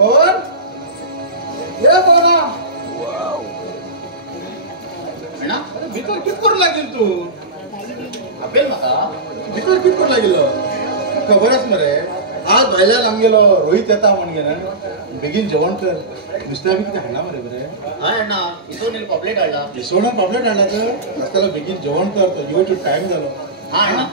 कोण ये बोला अण्णा अरे भितर कित करू लागील तू आपेल म्हाका भितर कित करू लागिल्लो खबर आस मरे आज भायल्यान आमगेलो रोहित येता म्हणगे ना बेगीन जेवण कर नुस्त्या बी कितें हाडला मरे बरे हय अण्णा इसवण पॉपलेट हाडला इसवणान पापलेट हाडला तर रस्त्याला बेगीन जेवण कर तो जेवण टाइम जालो हा अण्णा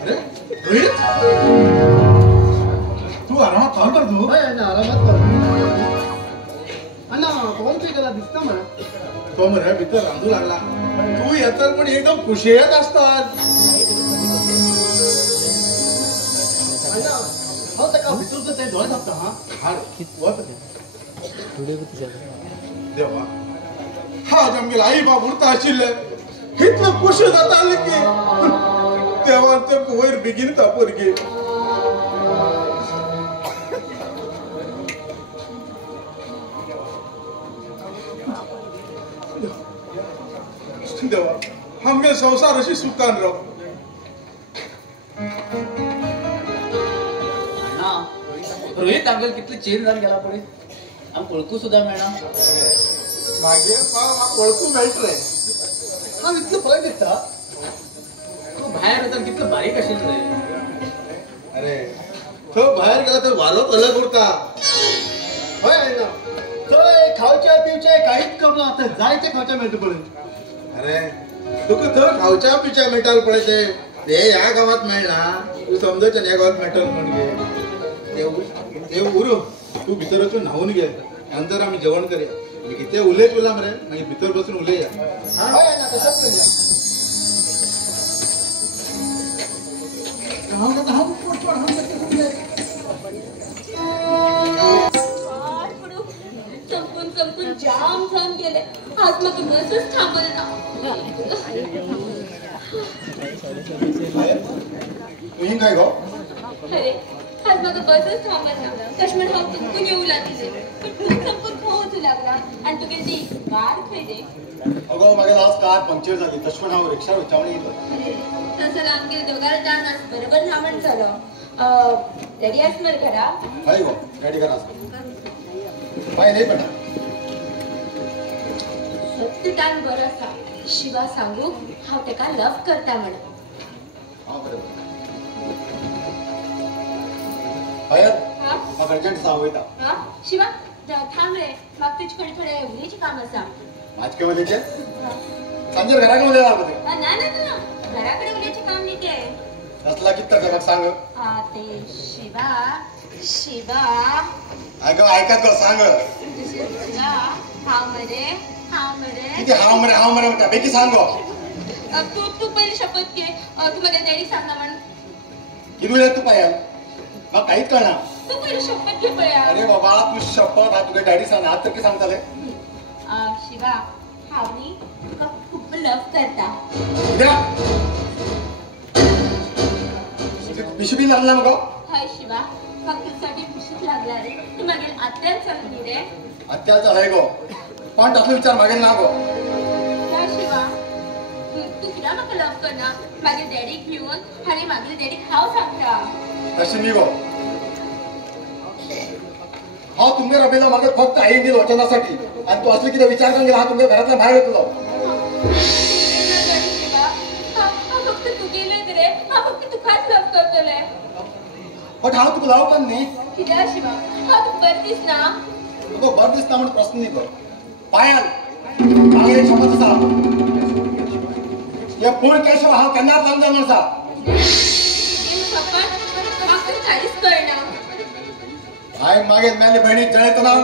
अरे रोहित तू आरामात कॉल कर तू आरामात कर अण्णा कोण ते गेला दिसता मला तो मरे भितर रांदू लागला तू येतात पण एकदम खुशेत असतात अण्णा हो त्या भितरचं ते डोळे दाबता हा हार वत देवा हा आमगेला आई बाप उरता आशिल्ले इतलं खुश जाता आले की देवा ते वयर बेगीन तापोर गे देवा आमगे संसार अशी सुखान राव अण्णा रोहित आमगेल कितली चेंज जावन गेला पळय आमकां वळखू सुद्धा मेळना मागे म्हाका वळखू मेळटलें हा इतलं पळय दिसता तो भायर येता कितलो बारीक आशिल्लो रे अरे तो भायर गेला तर वारोच अलग उरता होय अण्णा थंय खावच्या पिवच्या काहीच कमी आता जायचे खावच्या मेळटा पळय अरे तुका थंय खावच्या पिच्या मेळटाल पळय ते ह्या गावात मेळना तू समजोचें ह्या गावात मेळटल म्हणगे ते उरू तू भितर वचून न्हावून घे नंतर आमी जेवण करया कितें उलयत उरला मरे मागीर भितर बसून उलया होय अण्णा तसंच करूया संपून जाम जाऊन गेले आज मग बसच थांबवलं तुझी काय गो अरे आज मग बसच थांबवलं कश्मीर हाव चुकून येऊ लागले पण तू संपून खावचू लागला आणि तुगे ती कार खैदे अगो मागे आज कार पंक्चर झाली तशमन हांव रिक्षा विचारून येतो अरे तसं आमगे दोघांना डान आज बरोबर नामण झालं रेडी आस मर घरा हय गो गाडी करा पाय नाही पडा सत्य टाइम बरं असा शिवा सांगू हाव तेका लव करता म्हण हा बरोबर हयात हा म्हाका अर्जंट सांगयता हा शिवा थांब रे मग तुझ्याकडे थोडे उलीचे काम असा माझ्या मध्ये सांजेर घरा मध्ये लागते ना घराकडे उलीचे काम नाही ते कसला कित्ता जगात सांग ते शिवा शिवा अगं ऐकत कर सांग शिवा हाव मरे किती हाव मरे म्हणता बेकी सांग तू पहिली शपथ घे तू माझ्या डॅडी सांगना म्हण किती वेळ तू पायाल मग काहीच कळना तू पहिली शपथ घे पळया अरे बाबा तू शपथ हा तुझ्या डॅडी सांग आज तर की सांगताले शिवा हावनी तुका खूप लव करता उद्या पिशवी लागला मग हाय शिवा फकीसाठी पिशीत लागला रे तू मागील आत्याच सांगली रे अत्याचार आहे गो पण तसले विचार मागेल ना गो ना शिवा तू किती म्हाका लव करना मागील डॅडीक घेऊन आणि मागील डॅडीक हाव सांगता तशी मी गो हा तुमच्या रबेला मागे फक्त आई दिल वचनासाठी आणि तू असले किती विचार करून गेला हा तुमच्या घरातला बाहेर येतो फक्त तू गेले रे हा फक्त तुकाच लव करतले पण हा तुका लाव पण नाही कित्याक शिवा हा तू बरतीस ना तुका बर दिसता म्हणून प्रश्न नाही कर पायाल मागे एक शपथ असा या पूर्ण केशव हा केन्नाच लांबचा म्हणसा काहीच कळना आई मागे मेले बहिणी जळत ना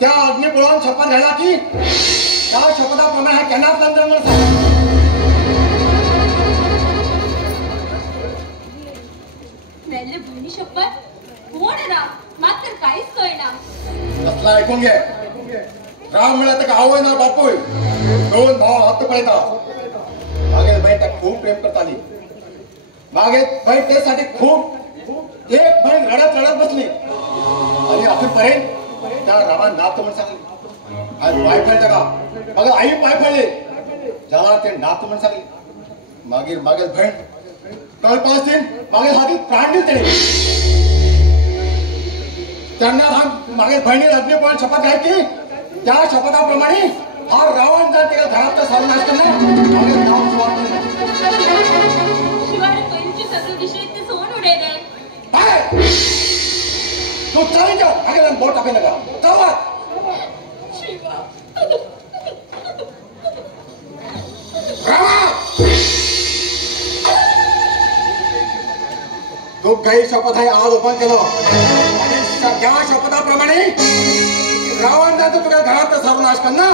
त्या अग्नी पळून शपथ घ्यायला की त्या शपथाप्रमाणे हा केन्नाच लांबचा म्हणसा मेल्ले बहिणी शपथ कोण आहे ना मात्र काहीच कळना कसला ऐकून घे राम म्हणला तर आवय ना बापूय दोन भाव हात पळयता मागे बहीण त्या खूप प्रेम करताली मागे बहीण त्यासाठी खूप एक बहीण रडत रडत बसली आणि अखेरपर्यंत त्या रावण नातं म्हणून सांगली आज पाय फळले का बघा आई पाय फळले ज्याला ते नातं म्हणून सांगली मागील मागील बहीण कळपास दिन मागील हाती प्राण दिले त्यांना मागील बहिणी अग्निपण शपथ घ्यायची त्या शपथाप्रमाणे हा रावण जर त्याला घरात सर्वनाश करणार मागील नाव शिवाय बहिणीची सगळे विषय ते सोन उडेल तू चालेल जा मागेल बोट टाकेल का चला शिवा तो काही शपथ आहे आज ओपन केलं आणि त्या शपथाप्रमाणे रावण जर तुझ्या घरात सर्वनाश करणार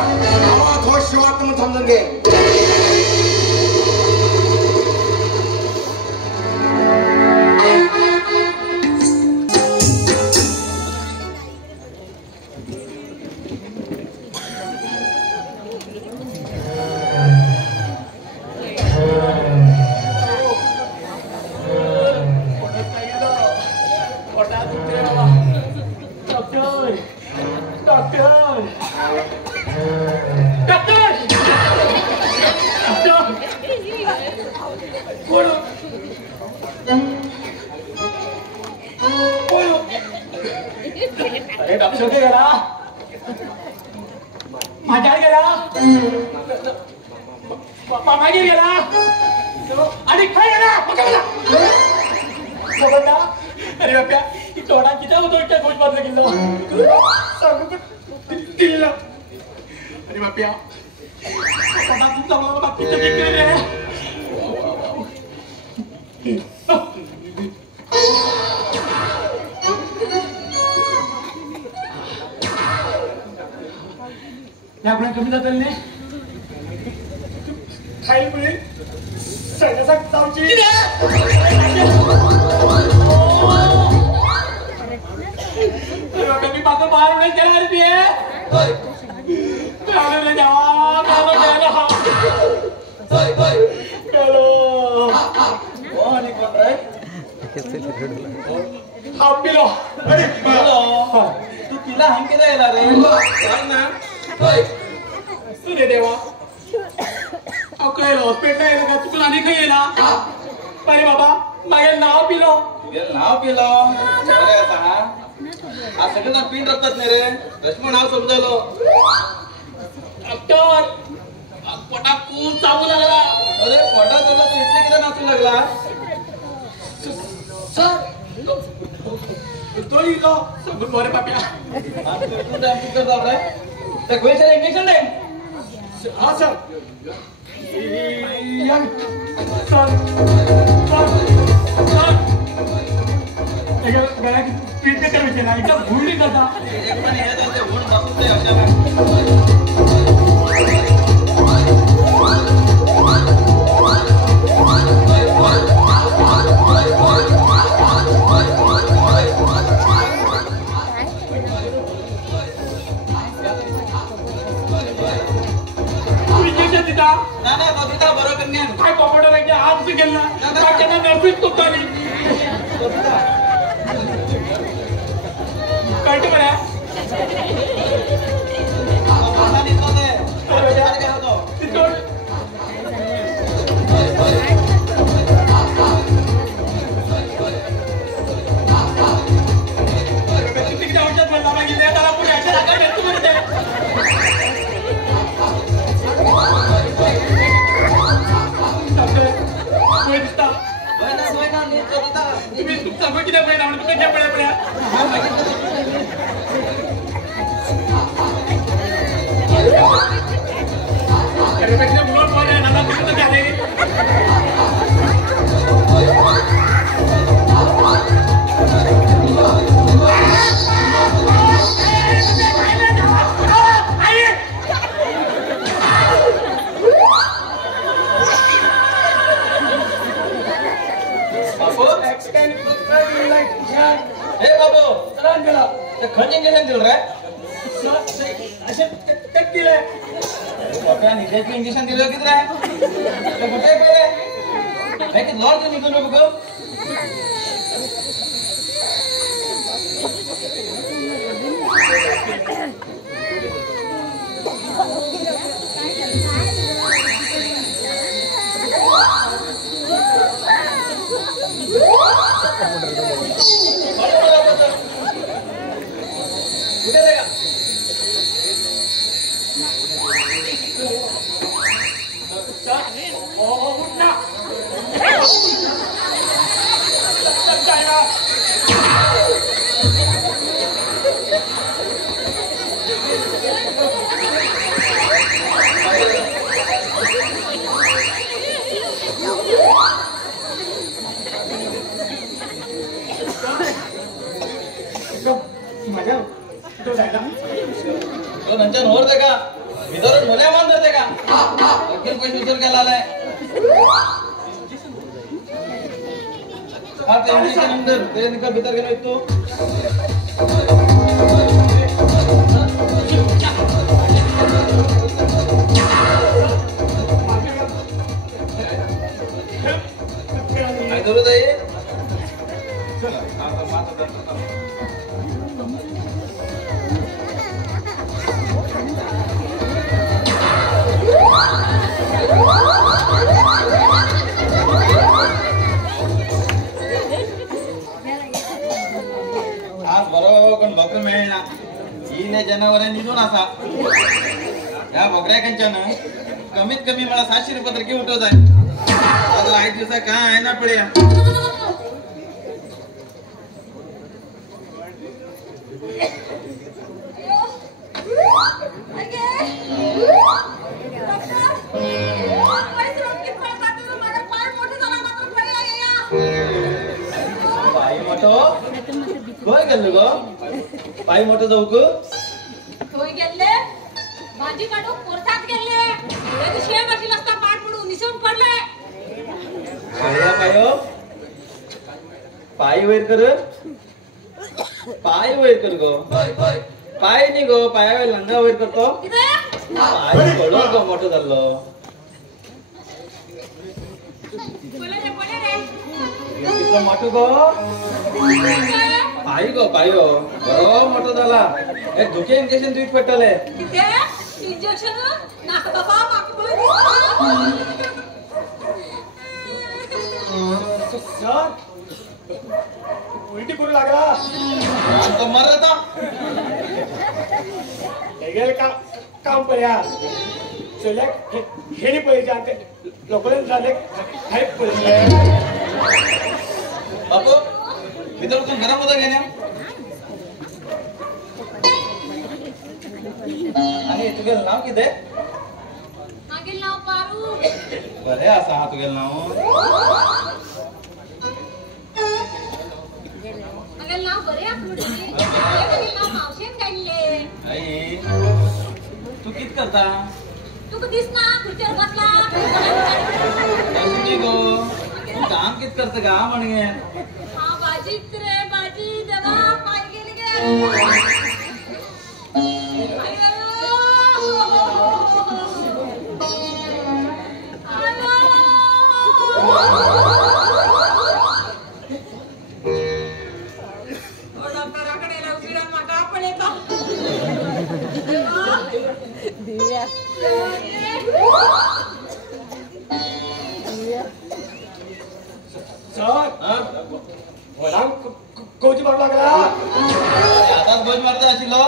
आवाज हो शिवात म्हणून समजून घे कमी जात नाही खाईल पुढे सगळ्यासाठी जाऊची मी माझं बाहेर नाही देणार ती तू तिला हम केला येणार रे ना देवा कळलं हॉस्पिटल येईल का चुकला आणि काही येला अरे बाबा माझे नाव पिलो नाव पिलं आज सगळ्यांना पिन रखतात नाही रे रश्मी नाव समजायलो डॉक्टर पोटा खूप चावू लागला अरे पोटा चालला तू इथे किती नाचू लागला तो इलो सांगून बरे पाप्या त्या गोळीचं इंजेक्शन दे हा सर ट्रीटमेंट करायचे ना एकदम भूल जाता काय कॉम्प्युटर आज गेला त्यांना नर्सिंग तो कळतं मला किती औषध म्हणला मागितलं त्याला पुढे तुम्ही तुमचा मग किती महिना म्हणून तुम्ही पड्या पड्या मुलं बोलाय ना तुम्ही तर झाले खंड इंजेक्शन दिलं रे इंजेक्शन दिलं किती रे कुठे पहिले लॉर निघून बघ कमीत कमी मला 700 रुपये तर घेऊन उठवत आहे. 8 दिवसा काय आहे ना पड्या. पाय मोठो होय गेलो गो. पाय मोठो जाऊ गो. होय गेले. भाजी काढून पोरसात गेले. त्याची शेळ बसली असता पाठ पडून निसरून पडले. पायो पाय वैर कर. पाय वैर कर गो. पाय नी गो. पाया लंगा वैर करतो. पाय पडून गो मोठो झालो. कितलो मोठो गो. पाय गो पायो बरो मोठो झाला. एक धुके इंजेक्शन दिवच पडटले. इंजेक्शन नाक बाबा माक उलटी करू लागला. तो मरता. हे काम पर्या चले हेनी पैसे आणते लोकांना झाले काही पैसे. बापू विदर्भातून गरम होता घेण्या. आणि तुझं नाव किती आहे. मागील नाव पारू. बरे असा हा तुझं नाव. मागील नाव बरे आखलुडी. मागील नाव मावशेन काढले. आई तू कित करता. तू कधीच ना खुर्चीवर बसला. अशी नाही गो. तू काम कित करत का म्हणे. हा बाजीत रे बाजी देवा पाय गेले गे. कोची मारू लागला. आताच बस मारता अशिलो.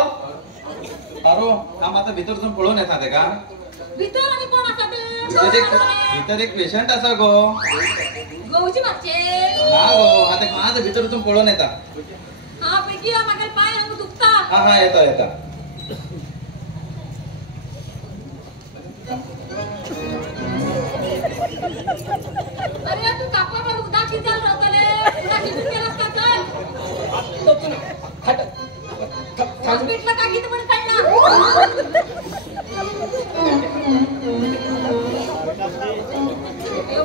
अरो काम आता भितरसून पळून येतात का. भीतर आणि कोण असा ते भीतर एक पेशंट असा गो. गौची मागचे ना गो. आता माझं भितरसून पळून येतात. हा पैकी मागेल पाय अंग दुखता. हा हा येता येता. अरे तू कापा उदासी चाल राहतले. उदासी केलास का चल. हॉस्पिटल का किती पण काढला.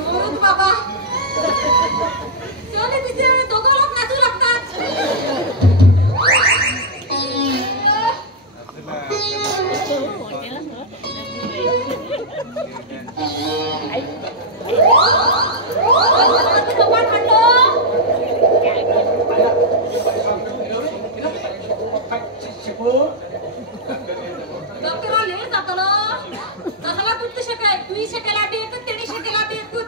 मोरूत बाबा चले तिथे दोघं लोक नाचू लागतात. कपाट म्हणलो हो डॉक्टर लेट जातो ना कशाला तू शकाय तू शकायला दे तर त्याने शकायला दे तू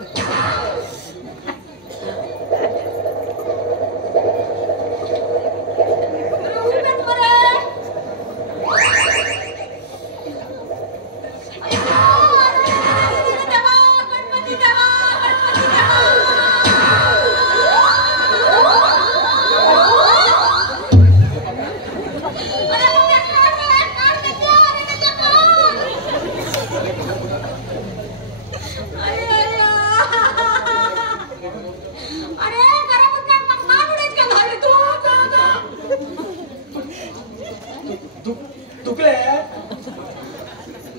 दुखले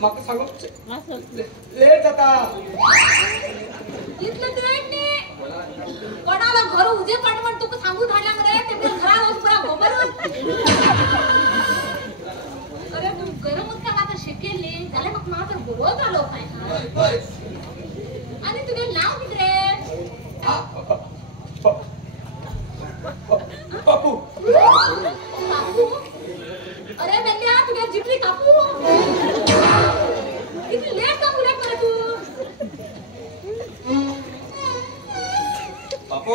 मग सांगू लेट जाता इथलं लेट नाही कोणाला घर उजे पाठ म्हण तू सांगू धाडला मध्ये ते घरा बरा गोबर अरे तू गरम का आता शिकेले झाले मग माझं बोलत आलो काय आणि तुझे नाव किती रे बापू काकू अरे मेल्या तुझ्या जिपली काकू किती लेट का मुले करे तू बापू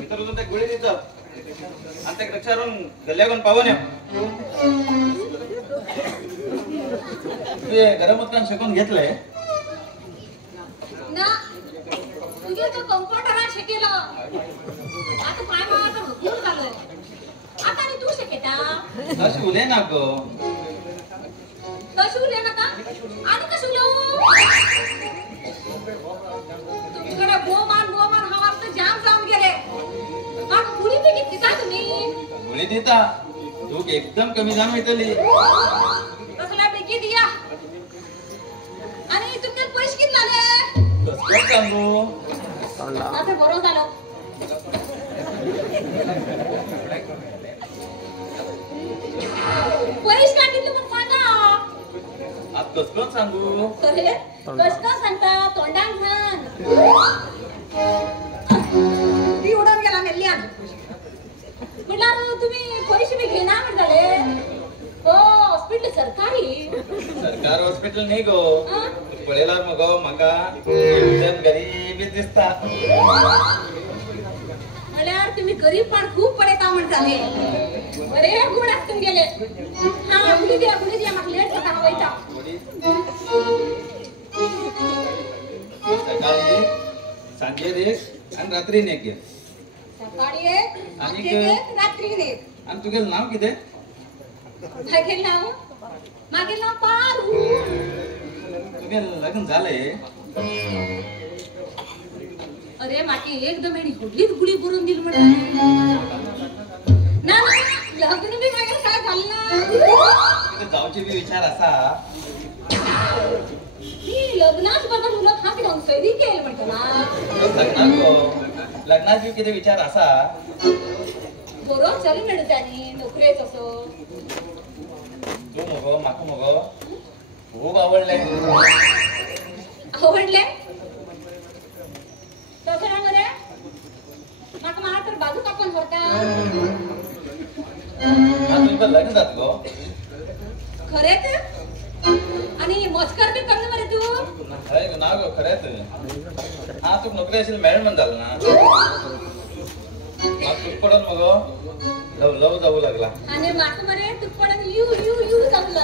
इतर उजून त्या गोळी देत आणि त्या रक्षारून गल्ल्यागून पावन तुझे गरम उत्कान शिकून घेतलंय ना तुझे तो कंपाऊंडरला शिकेलं आता काय मागायचं भरपूर झालं आता आणि तू शिकेता अशी उले ना गो कशी उले नका आणि कशी उले तुमच्याकडे बोमान हा वाजता जाम जाऊन गेले मग पुढे ते किती का तुम्ही गोळी देता तू एकदम कमी जाणवतली कसला पैकी दिया आणि तुमचे पैसे किती आले कसं सांगू आता बरोबर झालं पैसे काय किती पण सांगा आज कसं सांगू अरे कसं सांगता तोंडान म्हण ती उडून गेला मेल्यान म्हटलं तुम्ही पैसे मी घेणार म्हणाले हो हॉस्पिटल सरकारी सरकार हॉस्पिटल नाही गो हं? पळेला मग म्हाका एकदम गरीबी दिसता म्हटल्यावर तुम्ही गरीब पण खूप पडे का म्हणताले बरे गुड असतून गेले हा गुडी द्या मला लेट होता हवायचा सकाळी सांजे देख आणि रात्री नेक सकाळी एक आणि एक रात्री एक आणि तुझे नाव किती मागेल नाव पारू तुझे लग्न झालंय अरे माकी एकदम एडी हुडलीत गुडी करून दिल म्हणून ना लग्न बी मागे काय झालं ना तिथे जाऊचे बी विचार असा मी लग्नात बघा मुलं खाती राहून सैरी केलं म्हणतो ना लग्नात बी किती विचार असा बरोबर चल मिळत त्यानी नोकरीच असो तू मगो माका मगो खूप आवडले तसं मध्ये माका मला तर बाजू कापून होता तुझं लग्न जात गो खरेच आणि मस्कर बी करणं बरे तू ना गो खरंच हा तू नोकरी असेल मॅडम म्हणून झालं ना तू पडून मग लव जाऊ लागला आणि माका बरे तू पण यू जाऊ लागला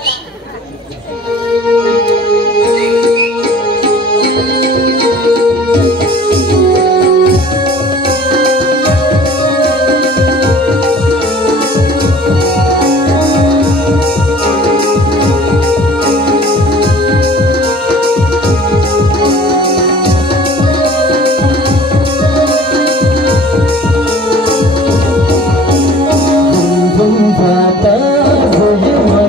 तुम जाता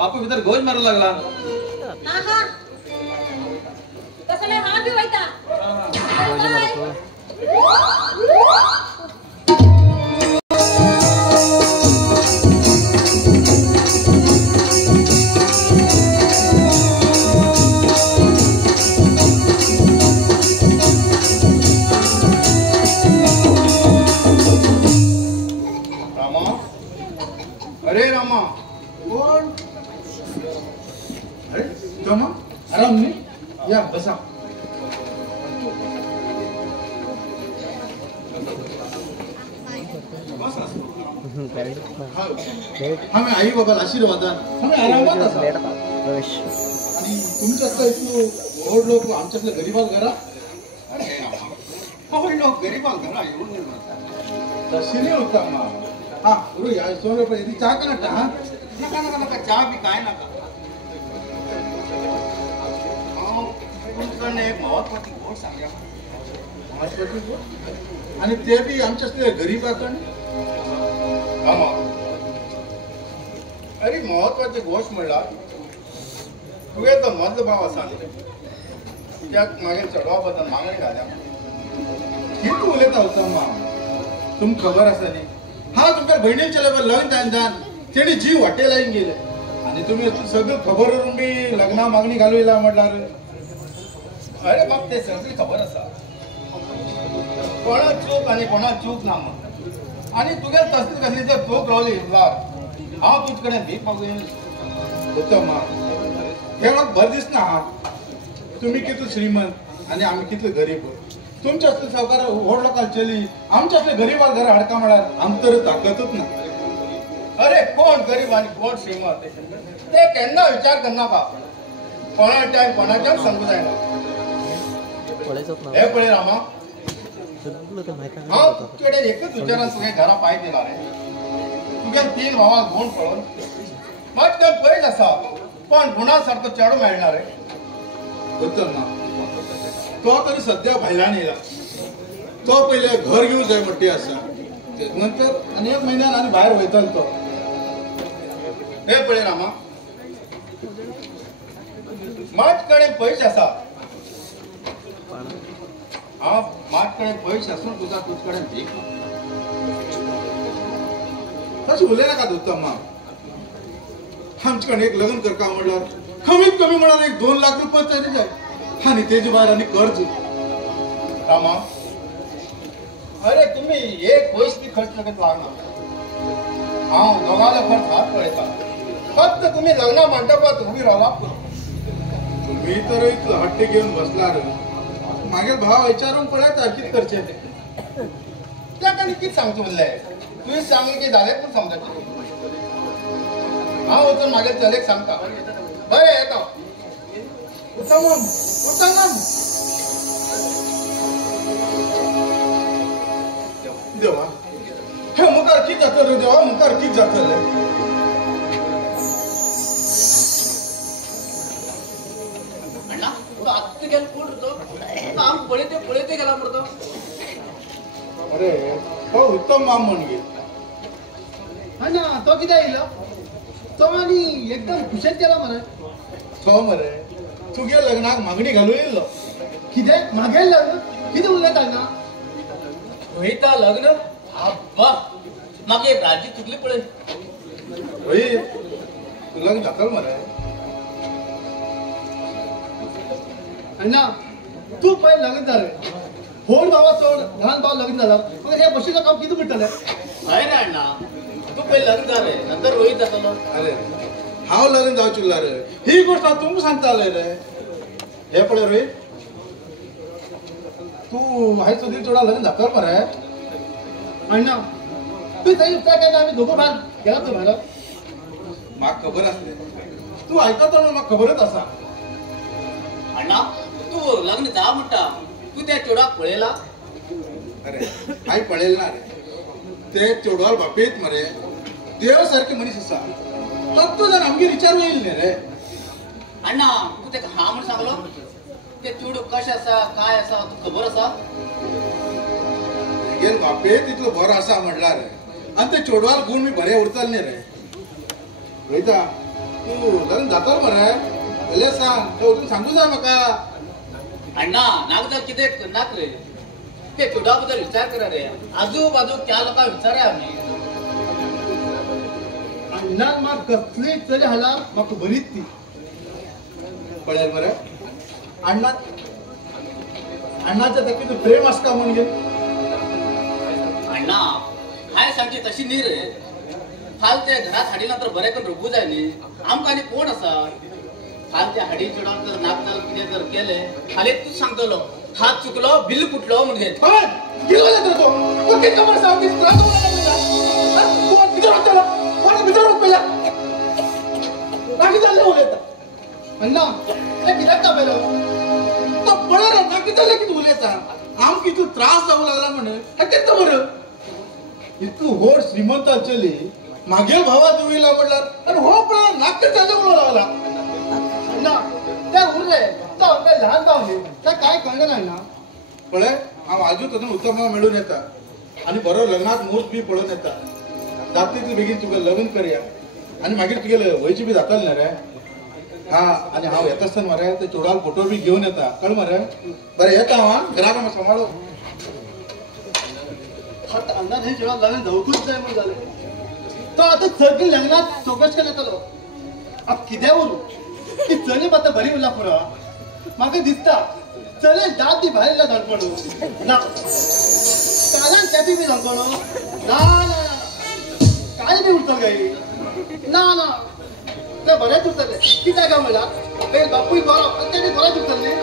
बापू भितर गोज मारू लागला. हा हा कसं नाही हा बी वैता रामा, अरे रामा, कोण? अरे जमा आराम नाही या बसा. आम्ही आई बाबाला आशीर्वादान आम्ही आरामात असा आणि तुमच्यातलं इतलं गोड लोक आमच्यातलं गरीबाला घरा अरे रामा, होय लोक गरीबाला घरा येऊन निर्माण तशी नाही होता मग. हा गुरु या सोने पण इथे चहा का ना. नका नका नका चहा बी काय नका. तुमच्याकडनं एक महत्वाची गोष्ट सांगा. महत्वाची गोष्ट आणि ते बी आमच्यातले गरीबाकडे. रामा, अरे महत्वाची गोष्ट म्हणला तुगे तर मधलं भाव असा त्यात मागे चढवाबद्दल मागणी घाल्या. किती उलयता होता मग तुम खबर असाली. हा तुमच्या बहिणीच्या लग्न जाण तेणी जीव वाटेला गेले आणि तुम्ही सगळं खबरून बी लग्ना मागणी घालूला म्हटल्यार. अरे मग ते सगळी खबर असा कोणा चूक आणि कोणा चूक ना मग आणि तुगे तसली कसली जर चूक रावली हांव तुझ कडेन भीक मागून होतं मग तेव्हा भर दिस ना. हा तुम्ही किती श्रीमंत आणि आम्ही किती गरीब. तुमच्या असले सावकार व्हड लोकांना चली आमच्या असले गरीबाला घर हाडका म्हळ्यार आमचं तर ताकदच ना. अरे कोण गरीब आणि कोण श्रीमंत ते केन्ना विचार करना का कोणाच्या कोणाच्या सांगू जायना. हे पळय रामा, हांव तुझे एकच विचारान तुगे घरा पांय दिला रे. तुगे 3 भावांक गुण पळोवन मातशें पयस आसा पण गुणा सारको चेडो मेळना रे. होतं ना. तो तरी सध्या भायल्यान येयला. तो पहिले घर घेऊ जाय म्हटली असा नंतर आणि 1 महिन्यान आणि बाहेर वयतलो तो. हे पळय रामा, माझ कडेन पयशे आसा. हांव माझ कडेन पयशे आसून तुका तुज कडेन भीक तशी उलय नाका उत्तम. आमचे कडेन एक लग्न करता म्हणल्यार कमीत कमी म्हणाल 1-2 लाख रुपये तरी जाय आणि तेजे भायर आणि कर्ज. रामा, अरे तुम्ही एक पयस बी खर्च लगत लागना. हांव दोगांलो खर्च हात पळयता. फक्त तुम्ही लग्ना मंडपात उभी रावला पुरो. तुम्ही तर इतलं हट्ट घेऊन बसलार. मागे भाव विचारून पळयता किती करचे ते. त्या काही किती सांगतो म्हणलंय तुझी सांगली की झाले पण समजायचे. हांव वचून मागे चलेक सांगता. बरें येता. उत्तमम उत्तमम. देवा हे मुखार किती जातले रे देवा मुखार किती जातले. अण्णा थोडं आत्ता गेला कोण होतो आम पळते गेला म्हणतो. अरे तो उत्तम माम म्हणगे. अण्णा तो किती येईल तो आणि एकदम खुशाल केला मरे. तो मरे तुगे लग्नाक मागणी घालू येयलो. कितें मागेल लग्न कितें उलयता ना. वयता लग्न अब्बा मागे राजी चुकली पळय. होय तू लग्न जातल मरे. अण्णा तू पहिले लग्न जाले व्हड भावा चड ल्हान भाव लग्न जाला मग हे बशीचं काम किती म्हणटले. हय ना अण्णा तू पहिले लग्न जाले नंतर रोहित जातलो. अरे हांव लग्न जावचिल्ला रे. ही गोष्ट हांव तुमकां सांगताले रे. हे पळय रोहित तू हाय चौधरी चोडा लग्न जातल मरे. अण्णा तू थंय केन्ना आमी दोघो भायर गेला तो भायर. म्हाका खबर आसले. तू आयकता म्हणून म्हाका खबरच आसा. अण्णा तू लग्न जा म्हणटा तू त्या चोडाक पळयला. अरे हाय पळेल ना रे. ते चोडवाल बापेत मरे देव सारखे मनीस आसा. तत्वजान आमगे विचार येईल न्ही रे. अण्णा तू तेका हा म्हणून सांगलो ते चोडू कशें आसा काय आसा तू खबर आसा. गेल बापेत इतलो बरो आसा म्हणल्यार आणि ते चोडवाल गुण मी बरे उरतले न्ही रे. वयता तू लग्न जाता मरे पहिले सांग तो तू सांगू जा म्हाका अण्णा नागदा कितें नाक रे ते तुझा बद्दल विचार करा रे आजूबाजू त्या लोकांना विचारा आम्ही अण्णाक मात कसली चली हाला म्हाका बरीच ती पळेल मरे अण्णाच्या तकी प्रेम असता म्हणजे अण्णा हाय सांगची तशी न्ही रे फाल ते घरात हाडी नंतर बरे करून रगू जाय न्ही आमकां आनी कोण आसा फाल त्या हाडी चेडवान जर नाक नाल कितें जर केलें फाल्यां तूच सांगतलो हात चुकलो बिल फुटलो म्हणजे गेलो तर तो किती कमर सांग भितर होता कोण भितर होत पहिला नाकी चालले उलयता अण्णा ते कित्याक तापयलो तो पळय नाकी चालले किती उलयता आमकां कितलो त्रास जावं लागला म्हण तेच बरं इतलो व्हड श्रीमंत आसली मागील भावा दुविला म्हणल्यार आनी हो पळय नाकी चालले म्हणून लागला अण्णा ते उरले तो लहान जावन ते काय कळना ना पळय हांव आजूच तातूंत उत्तम मेळून येता आनी बरो लग्नाक मुहूर्त बी पळोवन येता जाता तितले बेगीन तुका लग्न करया आनी मागीर तुगेले वयची बी जाताले न्ही रे हा आनी हांव येता आसतना मरे ते चेडवाल फोटो बी घेवन येता कळ मरे बरें येता हांव घराक सांबाळो आता अण्णा हे जेव्हा लग्न जावकूच जाय म्हणून जालें तो आतां सगळी लग्नात चौकश केलें येतलो आता कितें उरू ती चली आतां बरी उरला पुरो म्हाका दिसता चले दात ती भायर इल्ला धडपडू ना कालान कॅपी बी धडपडू ना ना काय बी उरतलो गे ना ना ते बरेंच उरतले कित्याक काय म्हणल्यार पयलीं बापूय बरो आनी ते बी बरेंच उरतले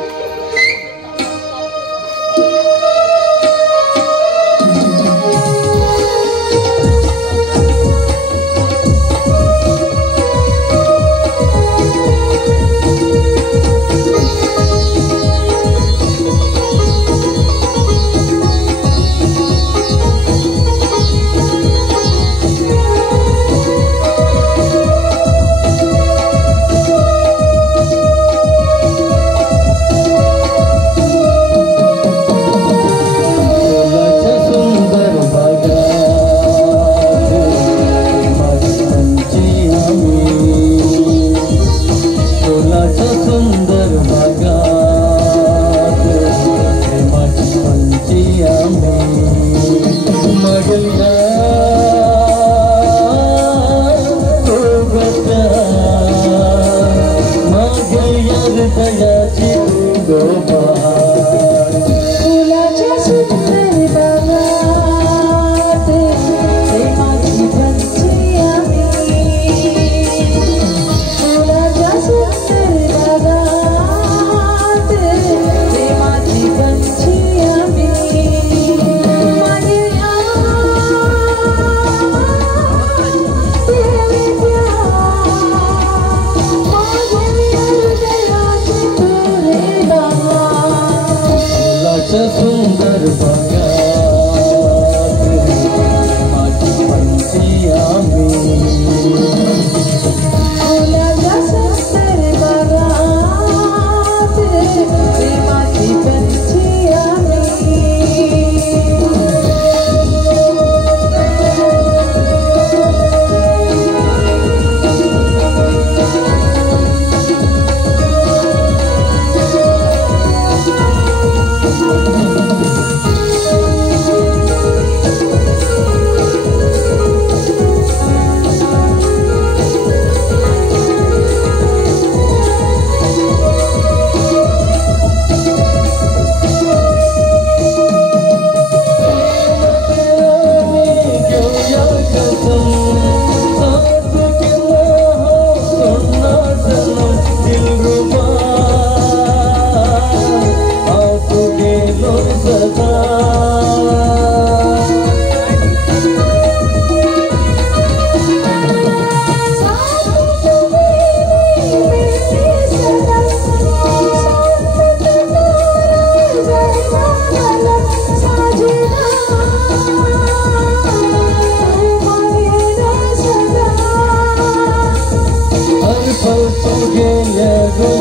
गेल्या